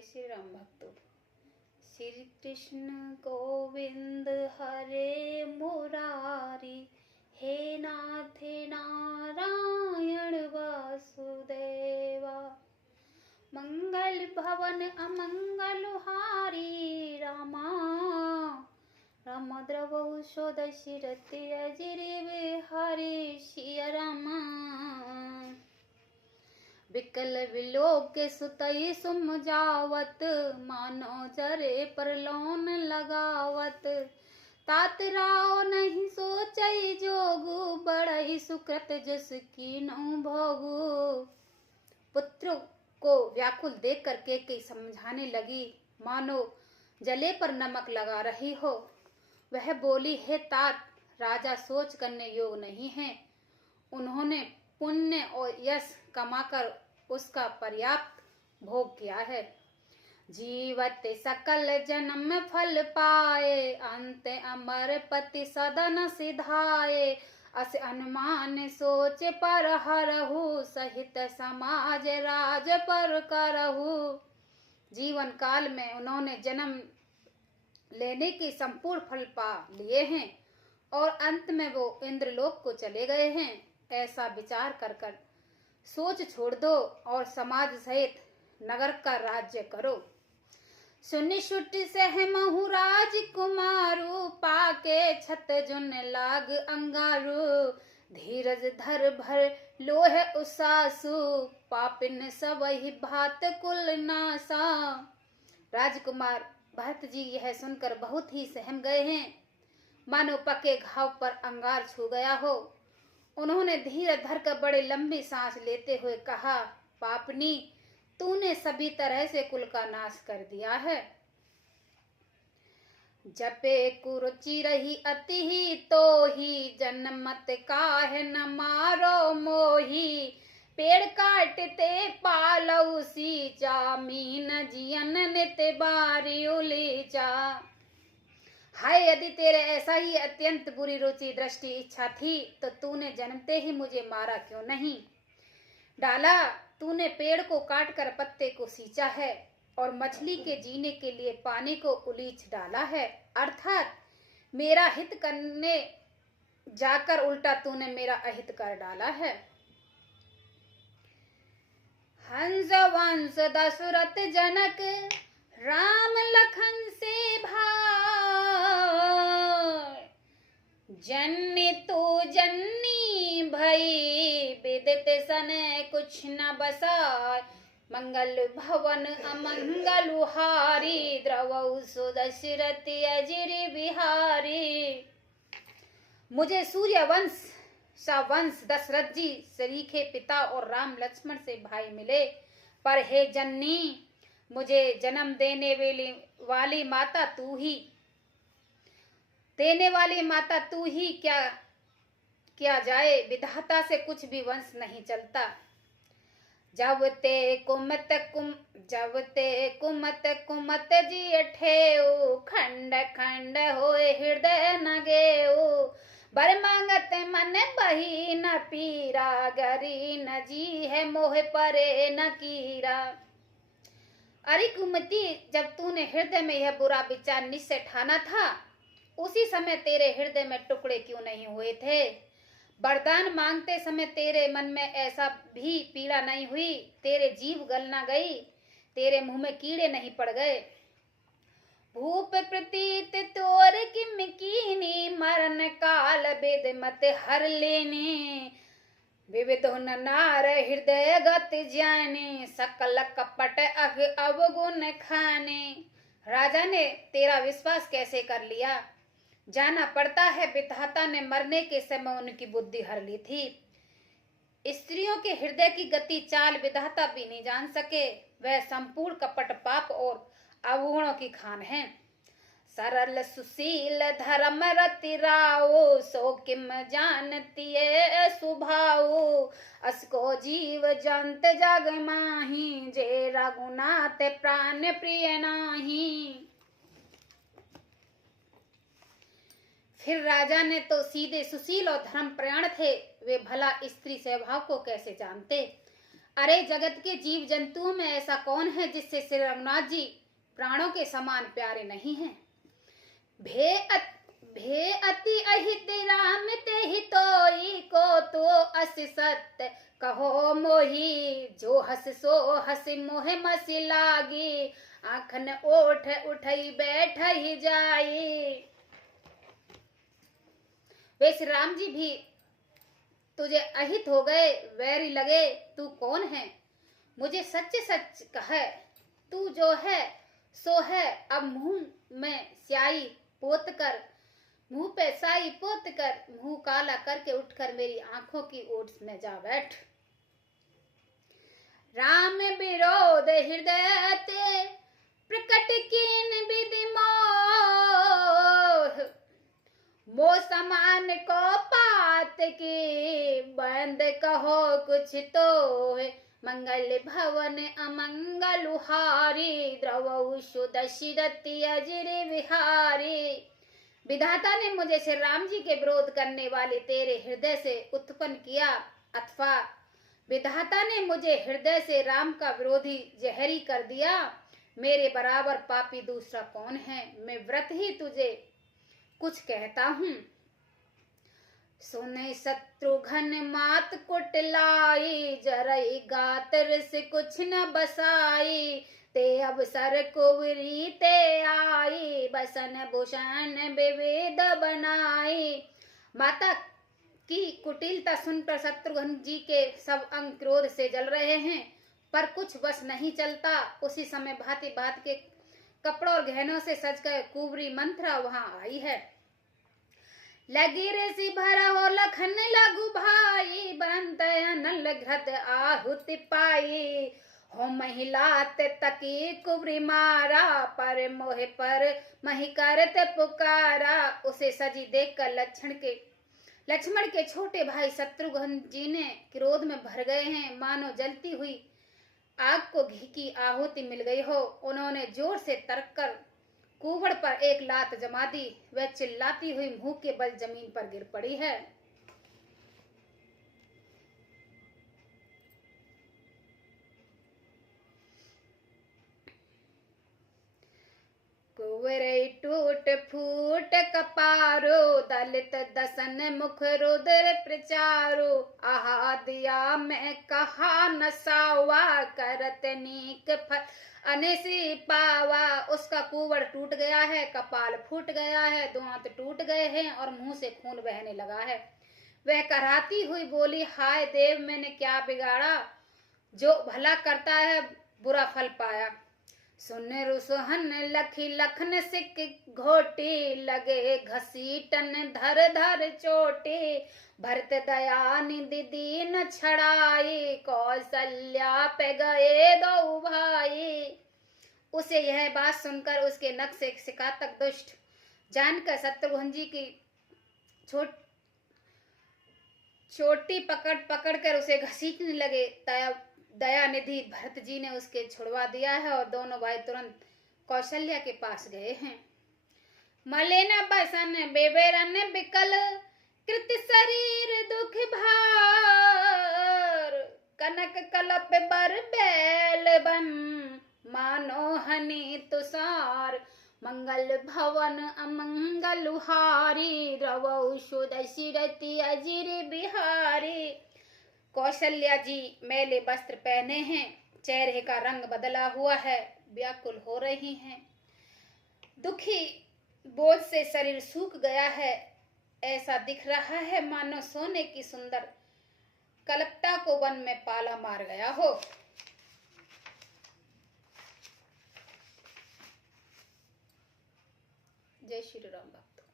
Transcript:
जय श्री राम भक्तों। श्री कृष्ण गोविंद हरे मुरारी, हे नाथ नारायण वासुदेवा। मंगल भवन अमंगल हारी, रामा राम द्रवौ स्वदशि रति अजिरि बिहारी। सिया रामा विकल विलोक सुतई सुम जावत, मानो जरे पर लोन लगावत। तात राव नहीं सोचई जोगु, बड़ई सुकृत जस कीन्हु भोगु। पुत्र को व्याकुल देख कर कैकेयी समझाने लगी, मानो जले पर नमक लगा रही हो। वह बोली, हे तात, राजा सोच करने योग नहीं है। उन्होंने पुण्य और यश कमाकर उसका पर्याप्त भोग किया है। जीवत सकल जन्म फल पाए, अंत अमर पति सदन सिधाए। अस अनुमान सोच पर हरहु, सहित समाज राज पर करहु। जीवन काल में उन्होंने जन्म लेने के संपूर्ण फल पा लिए हैं और अंत में वो इंद्रलोक को चले गए हैं। ऐसा विचार कर सोच छोड़ दो और समाज सहित नगर का राज्य करो। सुनि छुटि सहमहु राजकुमारु, पाके छत जुन लाग अंगारु। धीरज धर भर लोह उसासु, पापिन सबहि भात कुल नासा। राजकुमार भरत जी यह सुनकर बहुत ही सहम गए हैं, मानो पके घाव पर अंगार छू गया हो। उन्होंने धीरे धर कर बड़े लंबी सांस लेते हुए कहा, पापनी, तूने सभी तरह से कुल का नाश कर दिया है। जपे कुरुचि रही अति ही तो ही, जन्मत काहे न मारो मोही। पेड़ काटते पालौ सींचा, मीन जियन नित बारी उलीचा। हाय, यदि तेरे ऐसा ही अत्यंत बुरी रुचि दृष्टि इच्छा थी तो तूने जन्मते ही मुझे मारा क्यों नहीं डाला। तूने पेड़ को काट कर पत्ते को सींचा है और मछली के जीने के लिए पानी को उलीच डाला है, अर्थात मेरा हित करने जाकर उल्टा तूने मेरा अहित कर डाला है। हंस वंश दशरथ जनक, राम लखन से भाई। जन्नी तू जन्नी भई, विदित सने कुछ न बसाय। मंगल भवन अमंगल हारी, द्रवौ सुदशि रति अजिरि बिहारी। मुझे सूर्य वंश सा वंश दशरथ जी सरीखे पिता और राम लक्ष्मण से भाई मिले, पर हे जननी, मुझे जन्म देने वाली माता तू ही, देने वाली माता तू ही क्या जाए। विधाता से कुछ भी वंश नहीं चलता। जब ते कुमत कुमत जी ठेऊ, खंड खंड होए हृदय न गेऊ। बर मांगत मन बही न पीरा, गरी न जी है मोह परे न कीरा। अरे कुमति, जब तूने हृदय में यह बुरा विचार निश्चय ठाना था, उसी समय तेरे हृदय में टुकड़े क्यों नहीं हुए थे। वरदान मांगते समय तेरे मन में ऐसा भी पीड़ा नहीं हुई, तेरे जीभ गल न गई, तेरे मुंह में कीड़े नहीं पड़ गए। भूप प्रतीत तोर किम कीनी, मरण काल वेद मत हर लेने। विविधो नार हृदय गत जाने, सकल कपट अग अवगुण खाने। राजा ने तेरा विश्वास कैसे कर लिया। जाना पड़ता है विधाता ने मरने के समय उनकी बुद्धि हर ली थी। स्त्रियों के हृदय की गति चाल विधाता भी नहीं जान सके। वह संपूर्ण कपट पाप और अवगुणों की खान है। सरल सुशील धर्म रति राओ, सो किम जानती सुभाओ। असको जीव जंत जग माही, जे रघुनाथ प्राण प्रिय नाही। फिर राजा ने तो सीधे सुशील और धर्म प्रयाण थे, वे भला स्त्री स्वभाव को कैसे जानते। अरे जगत के जीव जंतुओं में ऐसा कौन है जिससे श्री रघुनाथ जी प्राणों के समान प्यारे नहीं हैं। भे अति अहित राम ते हितोई को तो अस सत्य कहो मोही, जो हस सो हस मोह मसी लागी, आखन ओठ उठई बैठ ही जाई। वे श्री राम जी भी तुझे अहित हो गए, वैरी लगे, तू कौन है? मुझे सच सच कह, तू जो है सो है। अब मुंह में स्याही पोत कर, मुंह पे स्याही पोत कर, मुंह काला करके उठकर मेरी आंखों की ओट में जा बैठ। राम विरोध हृदय ते प्रकट कीन विधि मोह, मो समान को पात की बंद कहो कुछ तो, मंगल भवन अमंगल हारी, द्रवौ सुदशरथि अजिर विहारी। विधाता ने मुझे श्री राम जी के विरोध करने वाले तेरे हृदय से उत्पन्न किया, अथवा विधाता ने मुझे हृदय से राम का विरोधी जहरी कर दिया। मेरे बराबर पापी दूसरा कौन है? मैं व्रत ही तुझे कुछ कहता हूँ। सुने शत्रुघ्न मात कुटलाई, जरई गातर से कुछ न बसाई, ते अवसर कुवरी ते आई, बसन भूषण विविध बनाई। माता की कुटिलता सुनकर शत्रुघ्न जी के सब अंग क्रोध से जल रहे हैं, पर कुछ बस नहीं चलता। उसी समय भांति भांति के कपड़ों और गहनों से सजकर कुंवरी मंथरा वहां आई है। लगी ऋषि भर हो लखन लघु भाई, बरंत अनल घृत आहुति पाई, हो महिला ते तकी कुबरी मारा, पर मोह पर मही करते पुकारा। उसे सजी देखकर लक्ष्मण के छोटे भाई शत्रुघ्न जी ने क्रोध में भर गए हैं, मानो जलती हुई आग को घी की आहुति मिल गई हो। उन्होंने जोर से तर्क कर कुवड़ पर एक लात जमा दी, वह चिल्लाती हुई मुंह के बल जमीन पर गिर पड़ी है। कुंवरे टूट फूट कपारो, दलित दसन मुख रुद्र प्रचारो, आहा दिया मैं कहा नसावा, करत नीक फल अनिसी पावा। उसका कुंवर टूट गया है, कपाल फूट गया है, दांत टूट गए हैं और मुंह से खून बहने लगा है। वह कराहती हुई बोली, हाय देव, मैंने क्या बिगाड़ा? जो भला करता है बुरा फल पाया। सुन रुसहन लखी लखन सिक घोटी, लगे घसीटन धर धर चोटी, भरत दया निधि दीन छड़ाई, कौशल्या पे गए दो भाई। उसे यह बात सुनकर उसके नख से सिकातक दुष्ट जानकर शत्रुघ्न जी की चोटी पकड़ कर उसे घसीटने लगे। दया निधि भरत जी ने उसके छुड़वा दिया है और दोनों भाई तुरंत कौशल्या के पास गए हैं। मलिन बसन बेबेरन बिकल, कृत शरीर दुख भार, कनक कलप बर बैल बन, मानो हनी तुषार, मंगल भवन अमंगल हारी, द्रवौ सुदशरथि अजिर बिहारी। कौशल्या जी मैले वस्त्र पहने हैं, चेहरे का रंग बदला हुआ है, व्याकुल हो रही हैं, दुखी बोझ से शरीर सूख गया है। ऐसा दिख रहा है मानो सोने की सुंदर कल्पता को वन में पाला मार गया हो। जय श्री राम भक्त।